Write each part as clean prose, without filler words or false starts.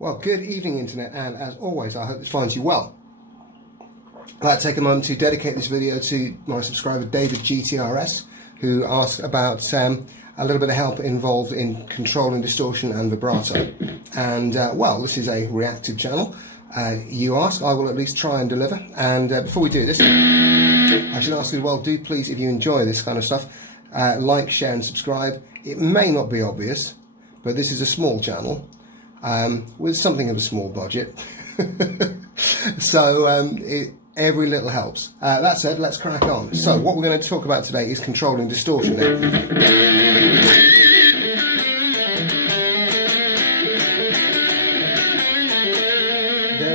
Well, good evening, Internet, and as always, I hope this finds you well. I'd like to take a moment to dedicate this video to my subscriber, David GTRS, who asked about a little bit of help involved in controlling distortion and vibrato. And, well, this is a reactive channel. You ask, I will at least try and deliver. And before we do this, I should ask you, well, do please, if you enjoy this kind of stuff, like, share and subscribe. It may not be obvious, but this is a small channel. With something of a small budget. So every little helps. That said, let's crack on. So what we're going to talk about today is controlling distortion. There's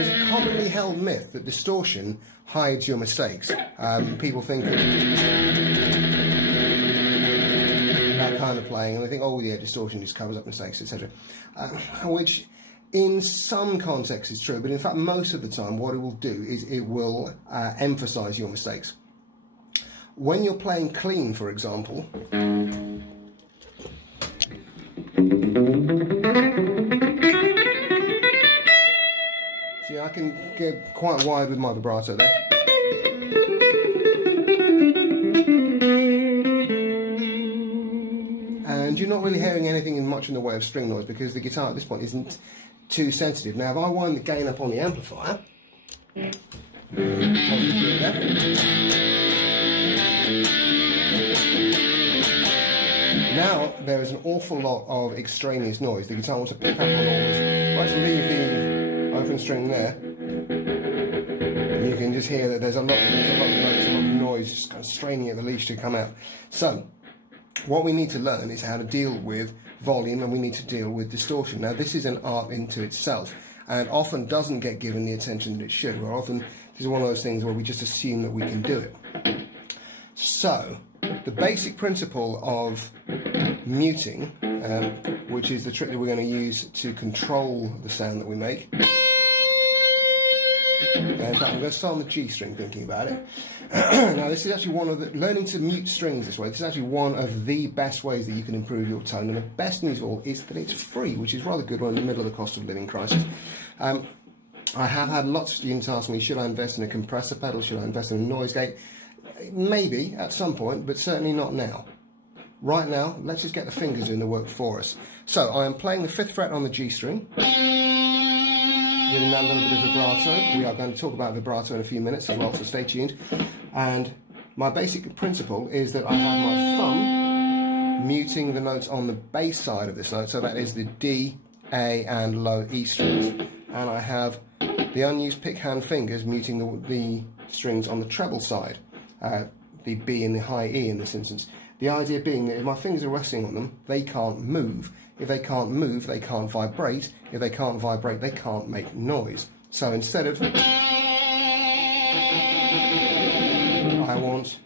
a commonly held myth that distortion hides your mistakes. People think of that kind of playing and they think, oh yeah, distortion just covers up mistakes, etc. Which in some contexts is true, but in fact most of the time what it will do is it will emphasize your mistakes. When you're playing clean, for example, see, I can get quite wide with my vibrato there. And you're not really hearing anything much in the way of string noise because the guitar at this point isn't too sensitive. Now if I wind the gain up on the amplifier, now there is an awful lot of extraneous noise. The guitar wants to pick up on all this. If I just leave the open string there, you can just hear that there's a lot of notes, a lot of noise just kind of straining at the leash to come out. So what we need to learn is how to deal with volume, and we need to deal with distortion. Now this is an art into itself and often doesn't get given the attention that it should. Where often this is one of those things where we just assume that we can do it. So the basic principle of muting, which is the trick that we're going to use to control the sound that we make. In fact, I'm going to start on the G string thinking about it. Now this is actually one of the, learning to mute strings this way, this is actually one of the best ways that you can improve your tone, and the best news of all is that it's free, which is rather good. We're in the middle of the cost of living crisis. I have had lots of students ask me, should I invest in a compressor pedal, should I invest in a noise gate? Maybe at some point, but certainly not now. Right now, let's just get the fingers doing the work for us. So I am playing the 5th fret on the G string, giving that little bit of vibrato. We are going to talk about vibrato in a few minutes as well, so stay tuned. And my basic principle is that I have my thumb muting the notes on the bass side of this note, so that is the D, A and low E strings. And I have the unused pick hand fingers muting the strings on the treble side, the B and the high E in this instance. The idea being that if my fingers are resting on them, they can't move. If they can't move, they can't vibrate. If they can't vibrate, they can't make noise. So instead of, I want,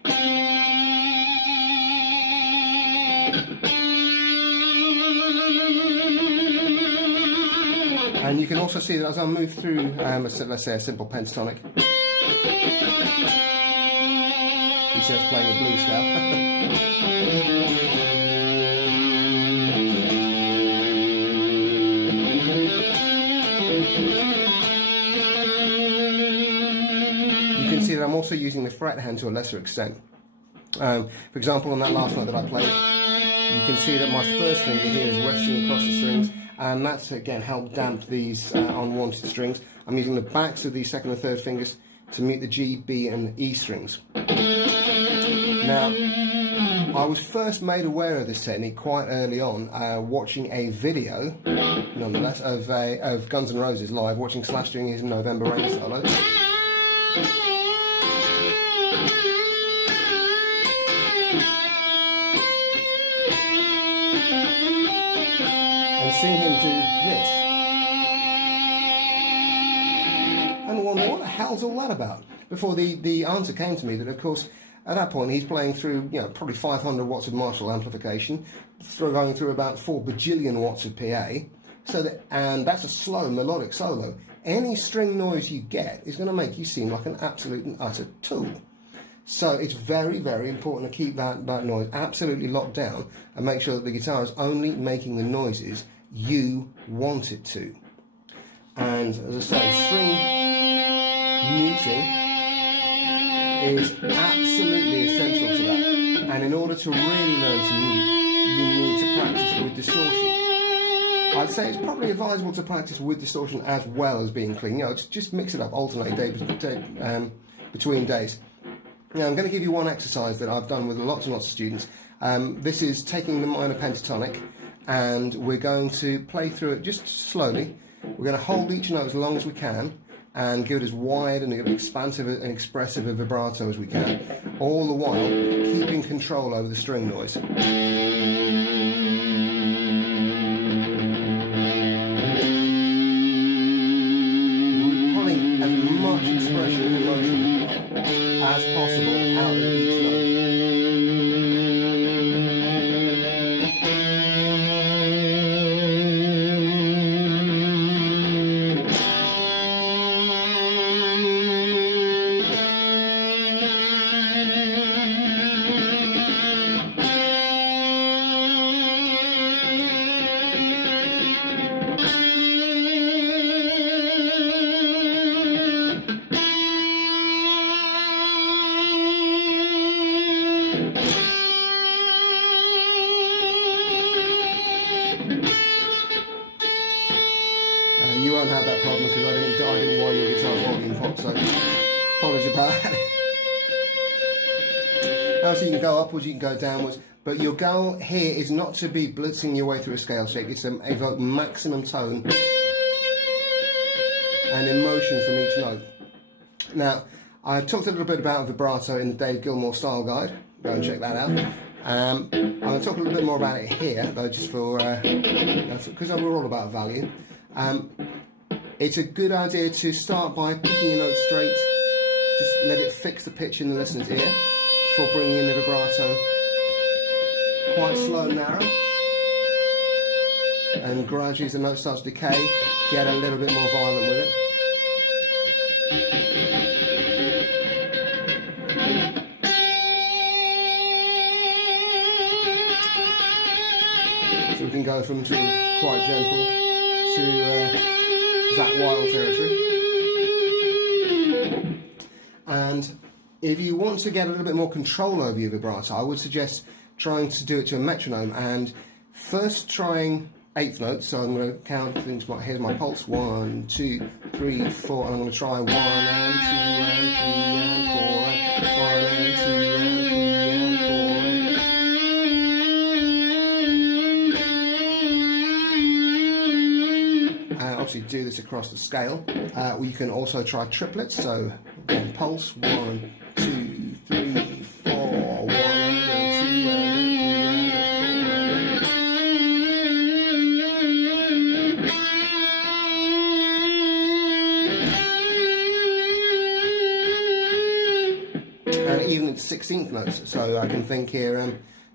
and you can also see that as I move through, let's say a simple pentatonic, he says playing a blues scale. You can see that I'm also using the fret hand to a lesser extent. For example, on that last note that I played, you can see that my first finger here is resting across the strings, and that's again helped damp these unwanted strings. I'm using the backs of the second and third fingers to mute the G, B and E strings. Now, I was first made aware of this technique quite early on, watching a video, nonetheless, of Guns N' Roses live, watching Slash doing his November Rain solo. And seeing him do this. And wonder, what the hell's all that about? Before the answer came to me that, of course, at that point he's playing through, you know, probably 500 watts of Marshall amplification, going through about 4 bajillion watts of PA. So that, and that's a slow melodic solo. Any string noise you get is going to make you seem like an absolute and utter tool. So it's very, very important to keep that noise absolutely locked down and make sure that the guitar is only making the noises you want it to. And as I say, string muting is absolutely essential to that. And in order to really learn to mute, you need to practice with distortion. I'd say it's probably advisable to practice with distortion as well as being clean. You know, just mix it up, alternate between days. Now, I'm going to give you one exercise that I've done with lots and lots of students. This is taking the minor pentatonic, and we're going to play through it just slowly. We're going to hold each note as long as we can and give it as wide and expansive and expressive a vibrato as we can, all the while keeping control over the string noise. We're pulling as much expression and emotion as possible out of each note. You won't have that problem because I didn't wire your guitar volume pot, so apologies about that. Now, so you can go upwards, you can go downwards, but your goal here is not to be blitzing your way through a scale shape. It's to evoke maximum tone and emotion from each note. Now, I talked a little bit about vibrato in the Dave Gilmour Style Guide. Go and check that out. I'm going to talk a little bit more about it here, though, just for because we're all about value. It's a good idea to start by picking your notes straight. Just let it fix the pitch in the listener's ear before bringing in the vibrato. Quite slow and narrow. And gradually, as the note starts to decay, get a little bit more violent with it. So we can go from sort of quite gentle to that wild territory. And if you want to get a little bit more control over your vibrato, I would suggest trying to do it to a metronome, and first trying eighth notes. So I'm going to count things. Here's my pulse: 1, 2, 3, 4, and I'm going to try 1 and 2 and 3 and 4, 1 and 2 and 3 and 4. And obviously do this across the scale. You can also try triplets. So again, pulse: 1, 2, 3, 4, 1 and 2 and 3 and even at 16th notes. So I can think here,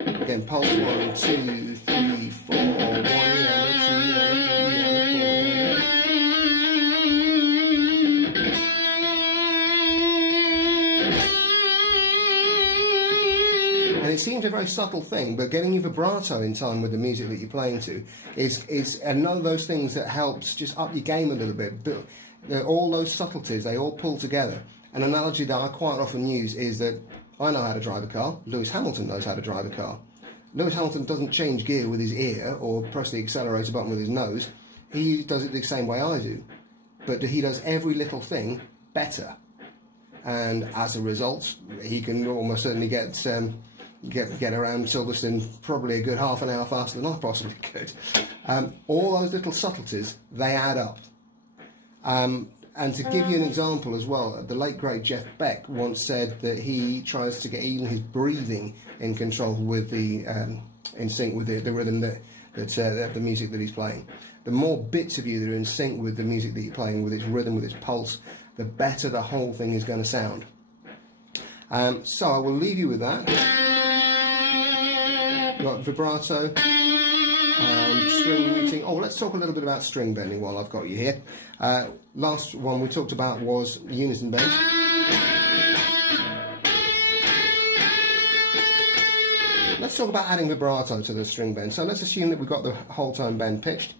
again, pulse: 1, 2, 3, 4, 1 and 2 and it seems a very subtle thing, but getting your vibrato in time with the music that you're playing to is another of those things that helps just up your game a little bit. All those subtleties, they all pull together. An analogy that I quite often use is that I know how to drive a car. Lewis Hamilton knows how to drive a car. Lewis Hamilton doesn't change gear with his ear or press the accelerator button with his nose. He does it the same way I do. But he does every little thing better. And as a result, he can almost certainly get around Silverstone probably a good half an hour faster than I possibly could. All those little subtleties, they add up. And to give you an example as well, the late great Jeff Beck once said that he tries to get even his breathing in control with the in sync with the rhythm that the music that he's playing. The more bits of you that are in sync with the music that you're playing, with its rhythm, with its pulse, the better the whole thing is going to sound. So I will leave you with that. You've got vibrato and string muting. Oh, let's talk a little bit about string bending while I've got you here. Last one we talked about was unison bend. Let's talk about adding vibrato to the string bend. So let's assume that we've got the whole tone bend pitched.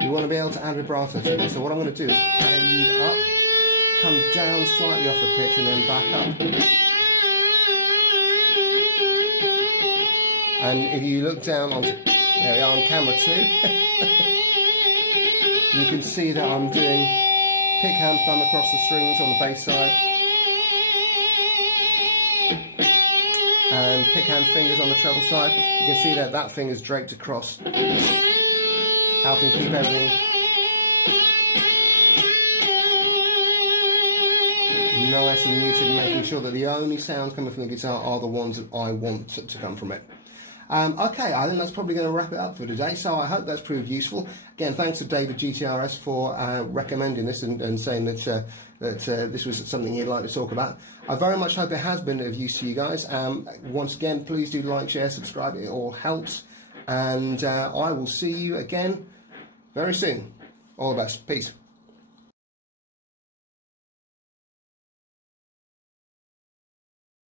You want to be able to add vibrato to it. So what I'm going to do is end up, come down slightly off the pitch and then back up. And if you look down on, there we are on camera 2, you can see that I'm doing pick, hand, thumb across the strings on the bass side, and pick, hand, fingers on the treble side. You can see that that finger's draped across, helping keep everything nice and muted, making sure that the only sounds coming from the guitar are the ones that I want to come from it. Okay, I think that's probably going to wrap it up for today, so I hope that's proved useful. Again, thanks to David GTRS for recommending this and saying that, this was something he'd like to talk about. I very much hope it has been of use to you guys. Once again, please do like, share, subscribe, it all helps. And I will see you again very soon. All the best. Peace.